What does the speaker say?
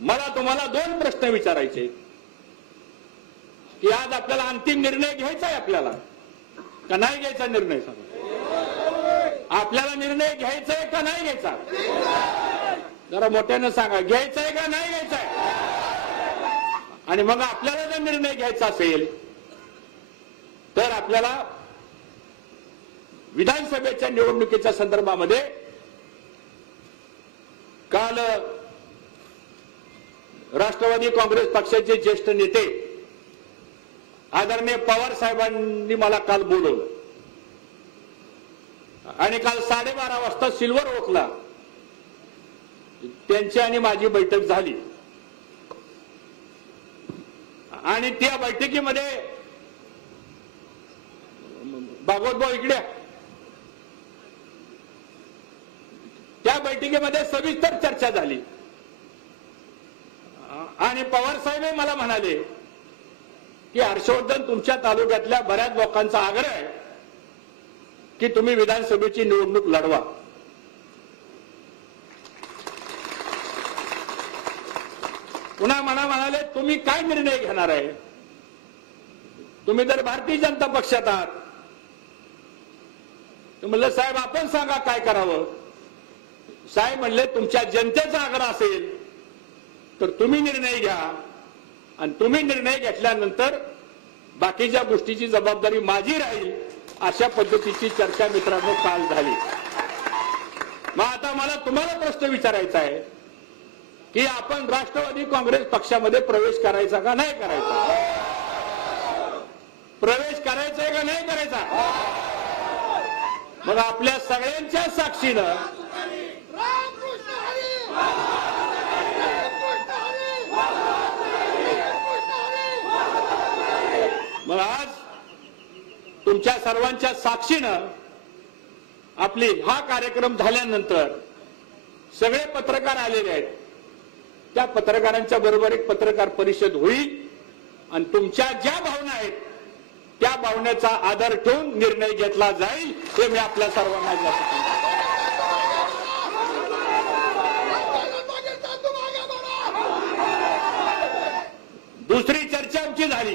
मला तुम्हाला दोन प्रश्न विचारायचे की आज आपल्याला अंतिम निर्णय घ्यायचा आहे आपल्याला का नाही घ्यायचा निर्णय सांगा आपल्याला निर्णय घ्यायचा आहे का नाही घ्यायचा जरा मोठ्यानं सांगा घ्यायचा आहे का नाही घ्यायचा आणि मग आपल्याला जर निर्णय घ्यायचा असेल तर आपल्याला विधानसभेच्या निवडणुकीच्या संदर्भामध्ये काल राष्ट्रवादी काँग्रेस पक्षाचे ज्येष्ठ नेते आदरणीय पवार साहेबांनी मला काल बोलवलं आणि काल 12:30 वाजता सिल्वर ओकला त्यांची आणि माझी बैठक झाली आणि त्या बैठकीमध्ये भागवतभाऊ इकडे त्या बैठकीमध्ये सविस्तर चर्चा झाली आणि पवार साहेब मला म्हणाले की हर्षवर्धन तुमच्या तालुक्यातल्या बऱ्याच लोकांचा आग्रह आहे की तुम्ही विधानसभेची निवडणूक लढवा पुन्हा मला म्हणाले तुम्ही काय निर्णय घेणार आहे तुम्ही जर भारतीय जनता पक्षात आहात तर म्हणलं साहेब आपण सांगा काय करावं साहेब म्हणले तुमच्या जनतेचा आग्रह असेल तर तुम्ही निर्णय घ्या आणि तुम्ही निर्णय घेतल्यानंतर बाकीच्या गोष्टीची जबाबदारी माझी राहील अशा पद्धतीची चर्चा मित्रांनो काल झाली मग आता मला तुम्हाला प्रश्न विचारायचा आहे की आपण राष्ट्रवादी काँग्रेस पक्षामध्ये प्रवेश करायचा का नाही करायचा प्रवेश करायचा आहे का नाही करायचा मग आपल्या सगळ्यांच्या साक्षीनं मग आज तुमच्या सर्वांच्या साक्षीनं आपली हा कार्यक्रम झाल्यानंतर सगळे पत्रकार आलेले आहेत त्या पत्रकारांच्या बरोबर एक पत्रकार परिषद होईल आणि तुमच्या ज्या भावना आहेत त्या भावनेचा आदर ठेवून निर्णय घेतला जाईल हे मी आपल्या सर्वांना सांगतो दुसरी चर्चा आमची झाली